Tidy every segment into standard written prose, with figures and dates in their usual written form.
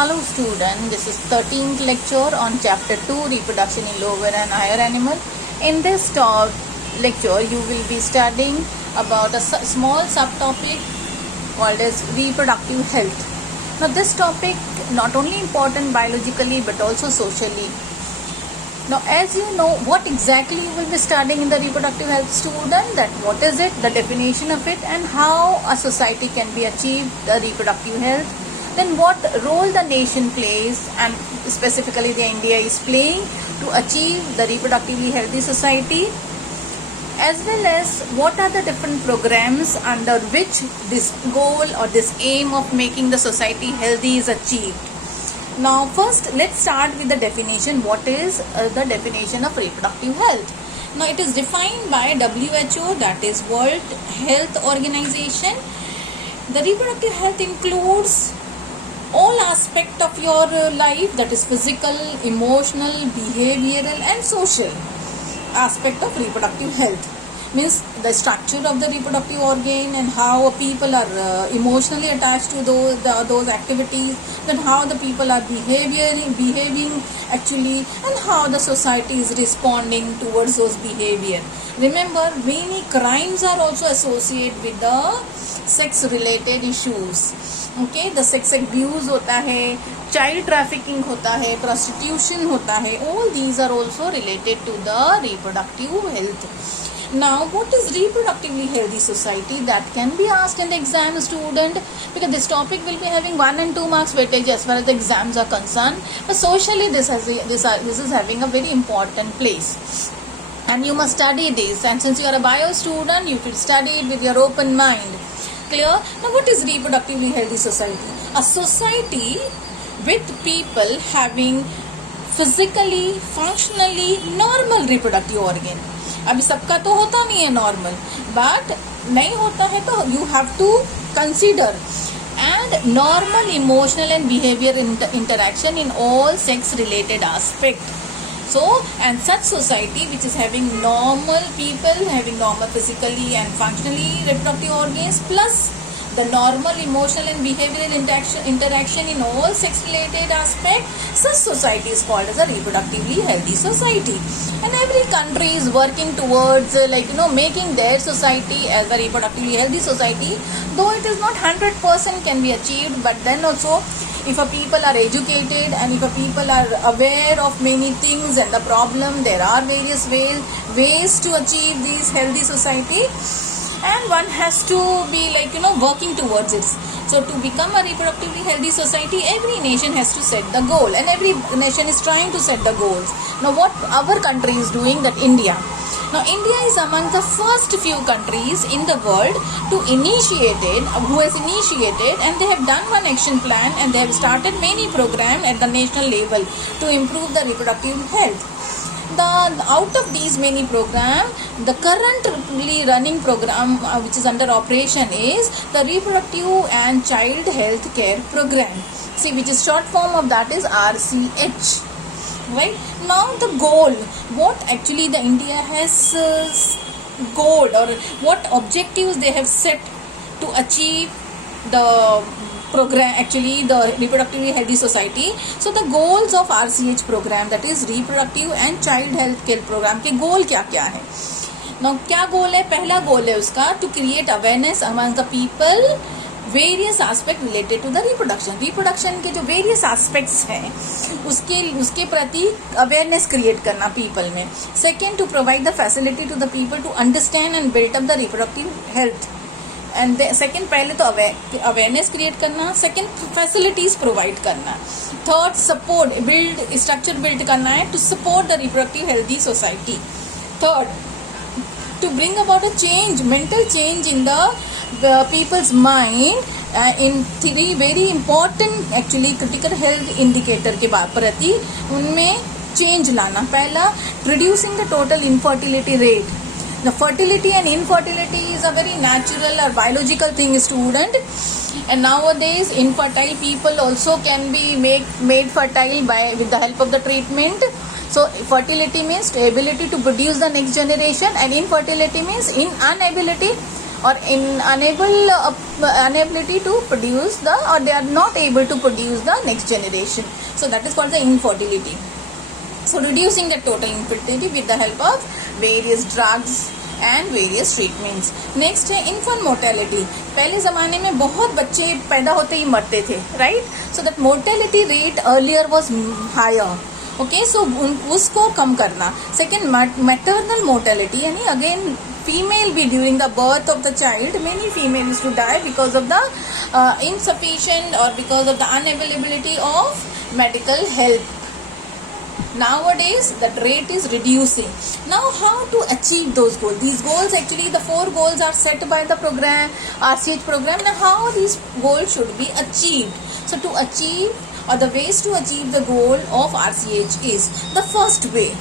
Hello student, this is 13th lecture on chapter 2 reproduction in lower and higher animal. In this lecture you will be studying about a small subtopic called as reproductive health. Now this topic not only important biologically but also socially. Now as you know, what exactly you will be studying in the reproductive health student, that what is it, the definition of it, and how a society can be achieved the reproductive health. Then what role the nation plays and specifically the India is playing to achieve the reproductively healthy society, as well as what are the different programs under which this goal or this aim of making the society healthy is achieved. Now first let's start with the definition. What is the definition of reproductive health? Now it is defined by WHO, that is World Health Organization. The reproductive health includes all aspect of your life, that is physical, emotional, behavioral and social aspect of reproductive health. Means the structure of the reproductive organ and how people are emotionally attached to those activities, then how the people are behaving actually, and how the society is responding towards those behavior. Remember, many crimes are also associated with the sex related issues. Okay, the sex abuse hota hai, child trafficking hota hai, prostitution hota hai, all these are also related to the reproductive health. Now what is reproductively healthy society? That can be asked in the exam student, because this topic will be having 1 and 2 marks weightage as far as the exams are concerned, but socially this is having a very important place and you must study this, and since you are a bio student you should study it with your open mind. Clear? Now what is reproductively healthy society? A society with people having physically, functionally normal reproductive organ. अभी सबका तो होता नहीं है normal, but नहीं होता है तो you have to consider, and normal emotional and behaviour interaction in all sex related aspect. So, and such society which is having normal people, having normal physically and functionally reproductive organs, plus the normal emotional and behavioral interaction in all sex related aspect, such society is called as a reproductively healthy society. And every country is working towards making their society as a reproductively healthy society, though it is not 100% can be achieved, but then also if a people are educated and if a people are aware of many things and the problem, there are various ways to achieve this healthy society, and one has to be working towards it. So to become a reproductively healthy society, every nation has to set the goal, and every nation is trying to set the goals. Now what our country is doing, that India. Now India is among the first few countries in the world who has initiated, and they have done one action plan, and they have started many programs at the national level to improve the reproductive health. Out of these many programs, the currently running program which is under operation is the Reproductive and Child Health Care Program. See, which is short form of that is RCH. Right? Now the goal, what actually the India has goal, or what objectives they have set to achieve the program, actually the reproductively healthy society. So the goals of RCH program, that is reproductive and child health care program के goal क्या क्या है? Now क्या goal है? पहला goal है उसका to create awareness among the people various aspect related to the reproduction के जो various aspects हैं उसके प्रति awareness create करना people में. Second, to provide the facility to the people to understand and build up the reproductive health. And second, पहले तो awareness create करना, second facilities provide करना, third support structure build करना है to support the reproductive healthy society. Third, to bring about a change, mental change in the people's mind in 3 very important actually critical health indicator के प्रति उनमें change लाना. पहला, reducing the total infertility rate. The fertility and infertility is a very natural or biological thing, student, and nowadays infertile people also can be made fertile with the help of the treatment. So fertility means ability to produce the next generation, and infertility means inability or inability to produce or they are not able to produce the next generation. So that is called the infertility. So reducing the total infertility with the help of various drugs and various treatments. Next है infant mortality. पहले ज़माने में बहुत बच्चे पैदा होते ही मरते थे, right? So that mortality rate earlier was higher. Okay, so उसको कम करना. Second, maternal mortality, यानी again female भी during the birth of the child, many females used to die because of the insufficient or because of the unavailability of medical help. Nowadays that rate is reducing. Now how to achieve those goals? These goals, actually the 4 goals are set by the program, RCH program. Now how these goals should be achieved? So to achieve, or the ways to achieve the goal of RCH is, the first way,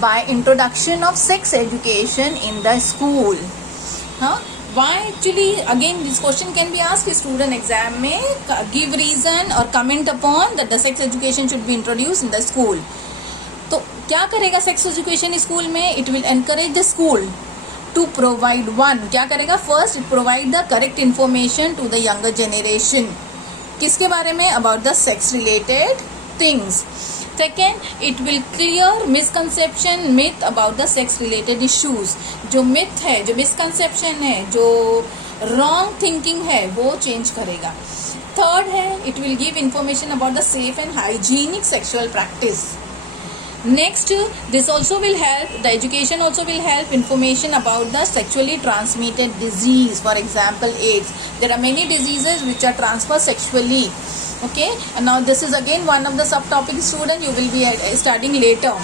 by introduction of sex education in the school. Why actually, again this question can be asked, student exam में, give reason or comment upon that the sex education should be introduced in the school. तो क्या करेगा sex education school में? It will encourage the school to provide क्या करेगा? First, it provide the correct information to the younger generation. किसके बारे में? About the sex related things. Second, it will clear misconception, myth about the sex related issues. जो myth है, जो misconception है, जो रॉन्ग थिंकिंग है, वो चेंज करेगा. थर्ड है, it will give information about the safe and hygienic sexual practice. Next, this also will help, the education also will help information about the sexually transmitted disease, for example AIDS. There are many diseases which are transferred sexually. Okay, and now this is again one of the subtopic, student, you will be studying later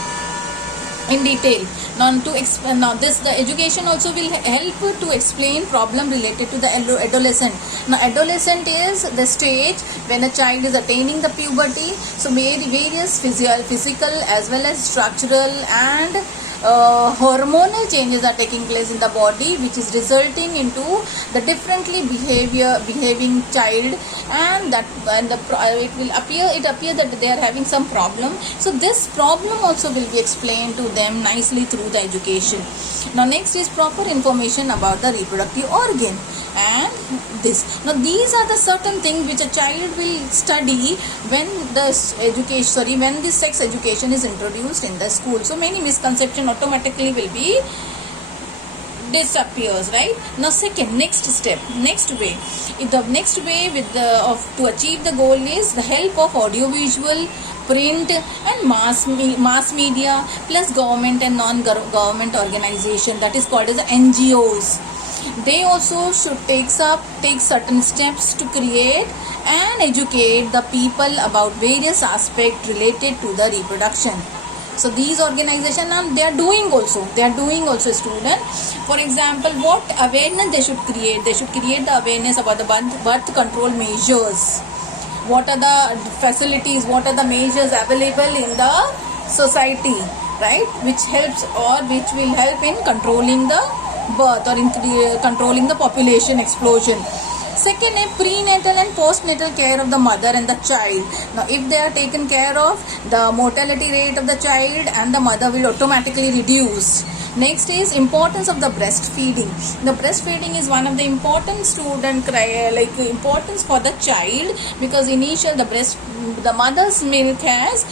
in detail. Now the education also will help to explain problem related to the adolescent. Now adolescent is the stage when a child is attaining the puberty. So various physical as well as structural and hormonal changes are taking place in the body, which is resulting into the differently behaving child, and it will appear that they are having some problem. So this problem also will be explained to them nicely through the education. Now next is proper information about the reproductive organ and this. Now these are the certain things which a child will study when this sex education is introduced in the school. So many misconceptions automatically will be disappears, right? Now next way to achieve the goal is the help of audiovisual, print and mass media plus government and non-government organization, that is called as the NGOs. They also should take certain steps to create and educate the people about various aspects related to the reproduction. So these organizations, they are doing also student. For example, what awareness they should create? They should create the awareness about the birth control measures. What are the facilities, what are the measures available in the society, right? Which will help in controlling the birth or in controlling the population explosion. Second is prenatal and postnatal care of the mother and the child. Now if they are taken care of, the mortality rate of the child and the mother will automatically reduce. Next is importance of the breastfeeding. The breastfeeding is one of the important importance for the child, because the mother's milk has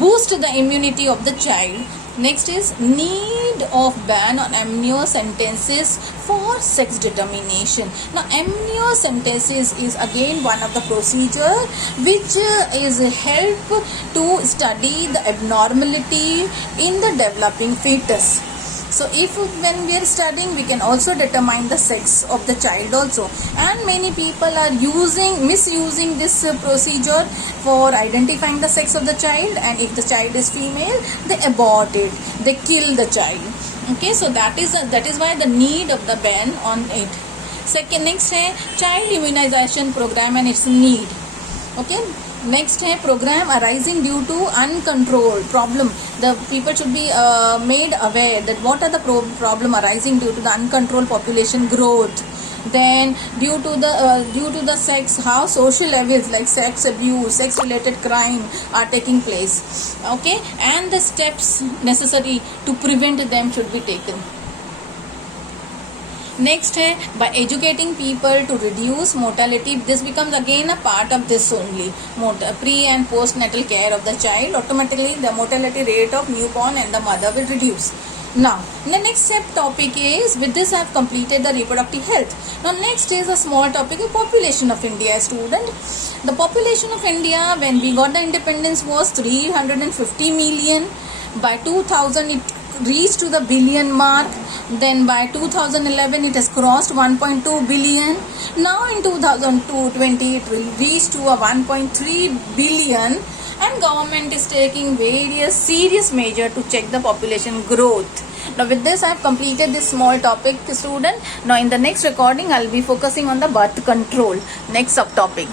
boost the immunity of the child. Next is need of ban on amniocentesis for sex determination. Now amniocentesis is again one of the procedure which is help to study the abnormality in the developing fetus. So when we are studying, we can also determine the sex of the child also. And many people are misusing this procedure for identifying the sex of the child, and if the child is female, they abort it, they kill the child. Okay, so that is why the need of the ban on it. Next है child immunization program and its need. Okay, next है program arising due to uncontrolled problem. The people should be made aware that what are the problem arising due to the uncontrolled population growth. Then due to the sex, how social levels like sex abuse, sex related crime are taking place. Okay, and the steps necessary to prevent them should be taken. Next है by educating people to reduce mortality. This becomes again a part of this only. Pre and postnatal care of the child. Automatically the mortality rate of newborn and the mother will reduce. Now the next step topic is, with this I have completed the reproductive health. Now next is a small topic of population of India. Student, the population of India when we got the independence was 350 million. By 2000 it reached to the billion mark. Then by 2011 it has crossed 1.2 billion. Now in 2020 it will reach to a 1.3 billion, and government is taking various serious measures to check the population growth. Now with this I have completed this small topic, student. Now in the next recording I will be focusing on the birth control, next subtopic.